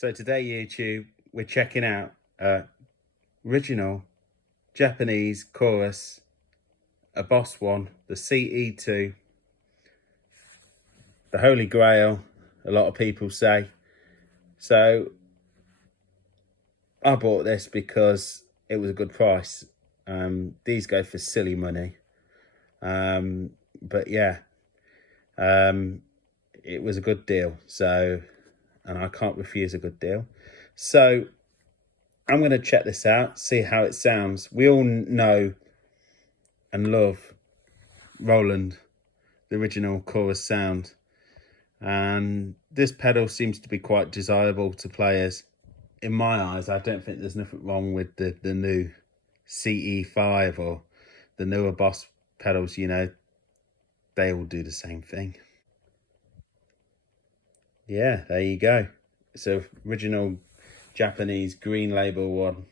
So today, YouTube, we're checking out original Japanese chorus, a Boss one, the Ce2, the Holy Grail, a lot of people say. So I bought this because it was a good price. These go for silly money. But yeah, it was a good deal. So, and I can't refuse a good deal. So I'm going to check this out, see how it sounds. We all know and love Roland, the original chorus sound. And this pedal seems to be quite desirable to players. In my eyes, I don't think there's nothing wrong with the new CE5 or the newer Boss pedals, you know. They all do the same thing. Yeah, there you go. It's an original Japanese green label one.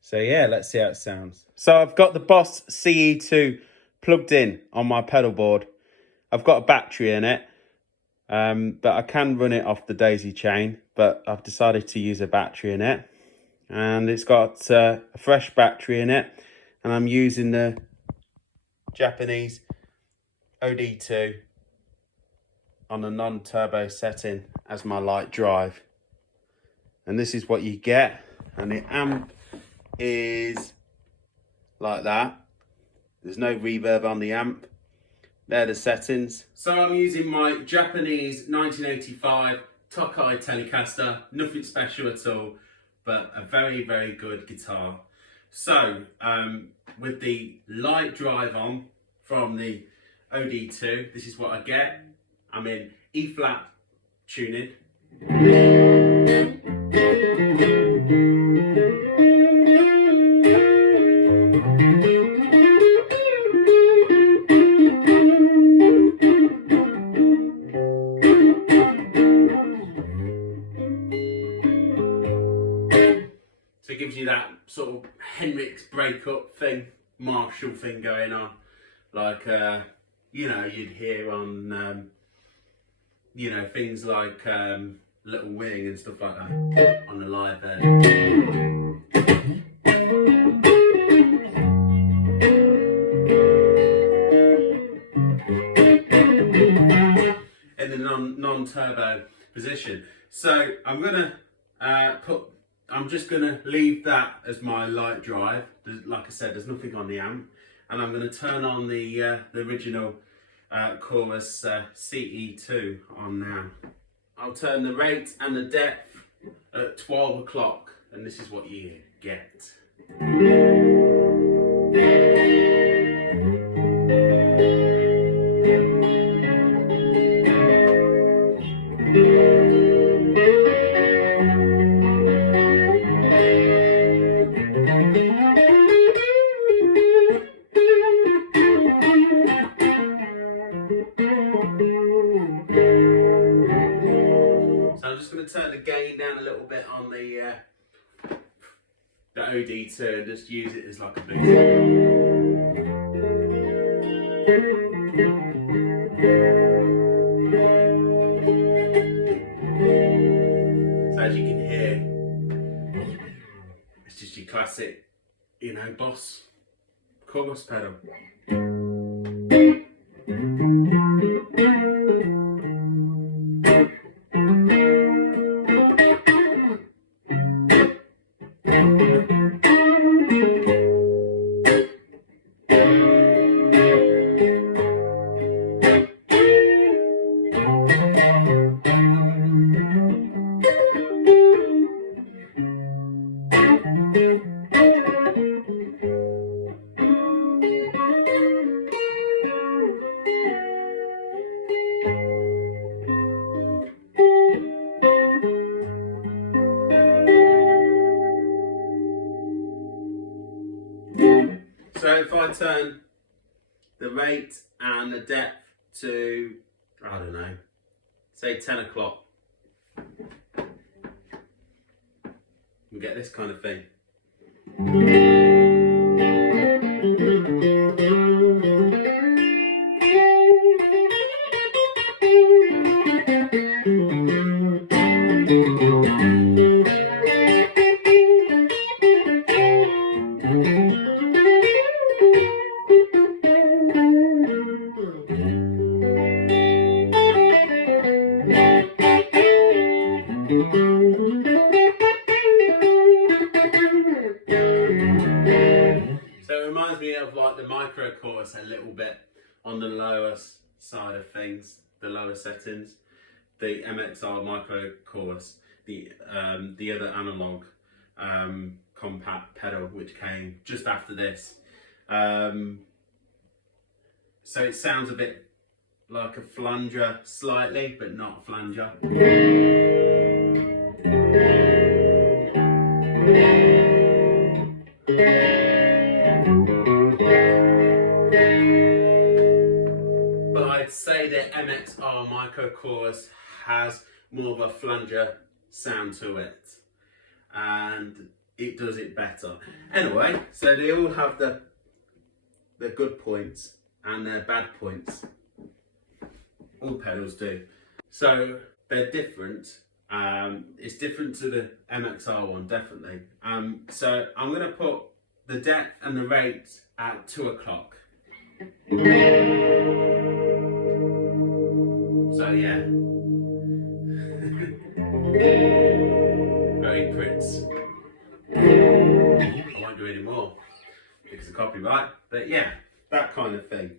So yeah, let's see how it sounds. So I've got the Boss CE2 plugged in on my pedal board. I've got a battery in it, but I can run it off the daisy chain, but I've decided to use a battery in it. And it's got a fresh battery in it, and I'm using the Japanese OD2 on a non-turbo setting as my light drive. And this is what you get, and the amp is like that. There's no reverb on the amp. They're the settings. So I'm using my Japanese 1985 Tokai Telecaster. Nothing special at all, but a very, very good guitar. So with the light drive on from the OD2, this is what I get. I'm in E flat tuning. So it gives you that sort of Hendrix breakup thing, Marshall thing going on, like you know, you'd hear on you know, things like Little Wing and stuff like that on the live there. In the non-turbo position. So I'm gonna I'm just gonna leave that as my light drive. Like I said, there's nothing on the amp, and I'm gonna turn on the original chorus CE2 on now. I'll turn the rate and the depth at 12 o'clock, and this is what you get. I'm just going to turn the gain down a little bit on the OD2 and just use it as like a boost. So as you can hear, it's just your classic, you know, Boss chorus pedal. So if I turn the rate and the depth to, I don't know, say 10 o'clock, you get this kind of thing. settings, the MXR micro chorus, the other analog compact pedal which came just after this. So it sounds a bit like a flanger slightly, but not a flanger. But I'd say the MXR micro chorus has more of a flanger sound to it, and it does it better. Anyway, so they all have the good points and their bad points. All pedals do. So they're different. It's different to the MXR one, definitely. So I'm going to put the depth and the rate at 2 o'clock. So yeah. Very Prince. I won't do any more because of copyright, but yeah, that kind of thing.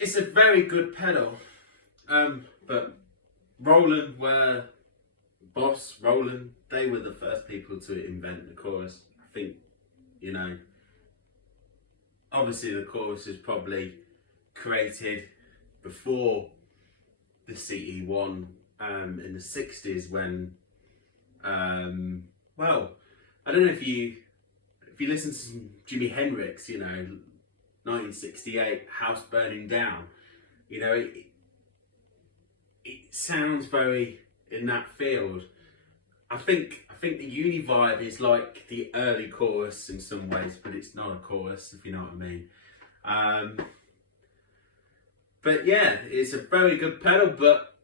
It's a very good pedal, but Roland they were the first people to invent the chorus. I think, you know, obviously the chorus is probably created before the CE1 in the 60s when, well, I don't know if you listen to some Jimi Hendrix, you know, 1968, House Burning Down, you know, it sounds very in that field. I think the uni vibe is like the early chorus in some ways, but it's not a chorus, if you know what I mean. But yeah, it's a very good pedal, but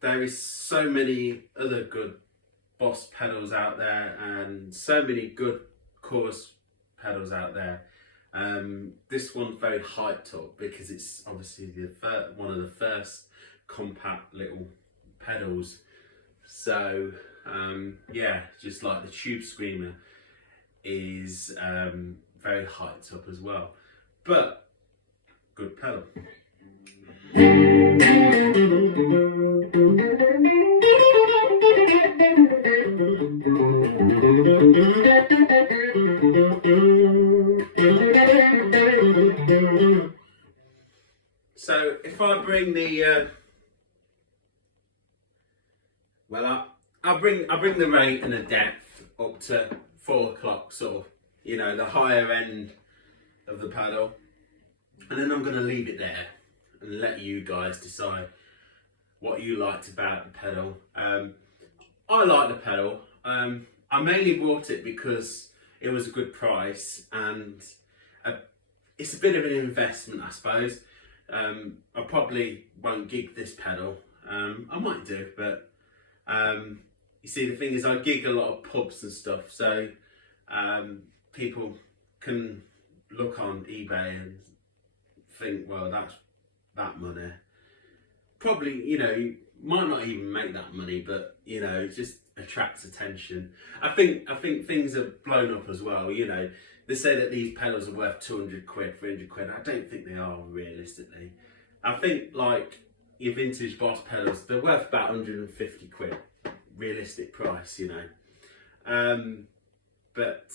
there is so many other good Boss pedals out there and so many good chorus pedals out there. This one's very hyped up because it's obviously one of the first compact little pedals. So yeah, just like the Tube Screamer is very hyped up as well, but good pedal. So if I bring the I'll bring the rate and the depth up to 4 o'clock, sort of, you know, the higher end of the pedal, and then I'm going to leave it there and let you guys decide what you liked about the pedal. I like the pedal. I mainly bought it because it was a good price, and it's a bit of an investment, I suppose. I probably won't gig this pedal. I might do, but you see, the thing is, I gig a lot of pubs and stuff, so people can look on eBay and think, well, that's that money. Probably, you know, you might not even make that money, but you know, it just attracts attention. I think things have blown up as well. You know, They say that these pedals are worth 200 quid, 300 quid. I don't think they are realistically. I think like your vintage Boss pedals, they're worth about 150 quid, realistic price, you know. But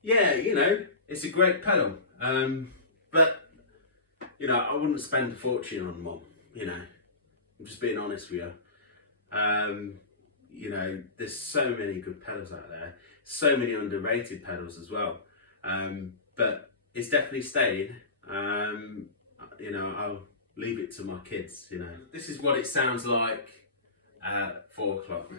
yeah, you know, it's a great pedal. But you know, I wouldn't spend a fortune on them, you know. I'm just being honest with you. You know, there's so many good pedals out there, so many underrated pedals as well. But it's definitely staying. You know, I'll leave it to my kids, you know. This is what it sounds like at 4 o'clock.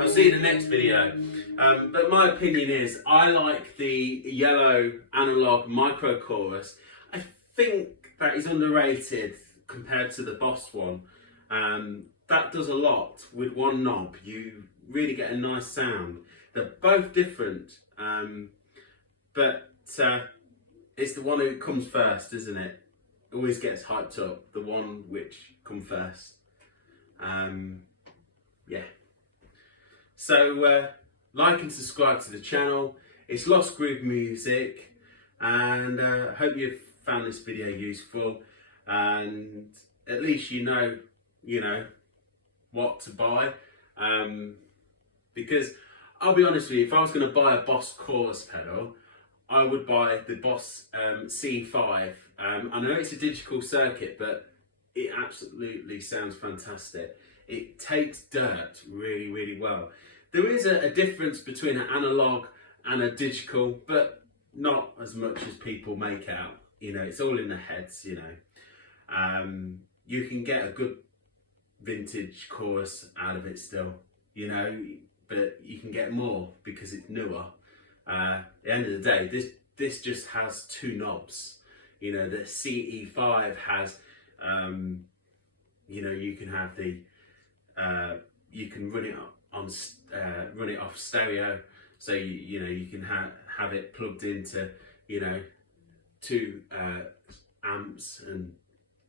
I'll see you in the next video. But my opinion is, I like the yellow analog micro chorus. I think that is underrated compared to the Boss one. That does a lot with one knob. You really get a nice sound. They're both different, but it's the one who comes first, isn't it? Always gets hyped up, the one which comes first. Yeah. So like and subscribe to the channel. It's Lost Groove Music, and I hope you've found this video useful, and at least you know what to buy. Because I'll be honest with you, if I was going to buy a Boss chorus pedal, I would buy the Boss C5. I know it's a digital circuit, but it absolutely sounds fantastic. It takes dirt really, really well. There is a difference between an analog and a digital, but not as much as people make out. You know, it's all in their heads, you know. You can get a good vintage chorus out of it still, you know, but you can get more because it's newer. At the end of the day, this just has 2 knobs. You know, the CE5 has, you know, you can have the, you can run it on, run it off stereo, so you know you can have it plugged into, you know, 2 amps, and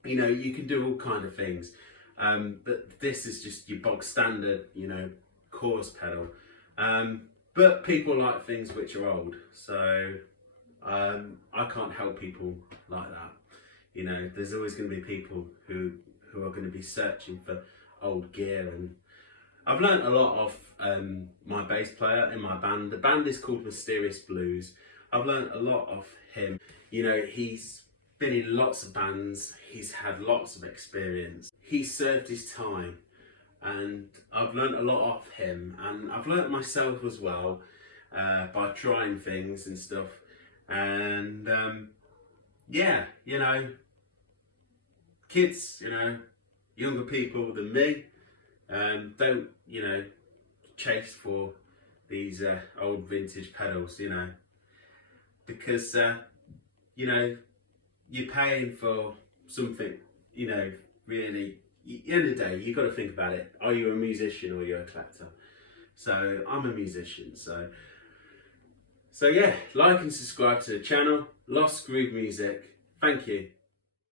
you know you can do all kind of things. But this is just your bog standard, you know, chorus pedal. But people like things which are old, so I can't help people like that. You know, there's always going to be people who are going to be searching for old gear, and I've learnt a lot off my bass player in my band. The band is called Mysterious Blues. I've learnt a lot off him. You know, he's been in lots of bands, he's had lots of experience, he's served his time, and I've learnt a lot off him, and I've learnt myself as well by trying things and stuff. And yeah, you know, kids, you know, younger people than me, don't, you know, chase for these old vintage pedals, you know, because you know, you're paying for something, you know, really, at the end of the day, you've got to think about it. Are you a musician or you're a collector? So I'm a musician, so yeah, like and subscribe to the channel, Lost Groove Music. Thank you.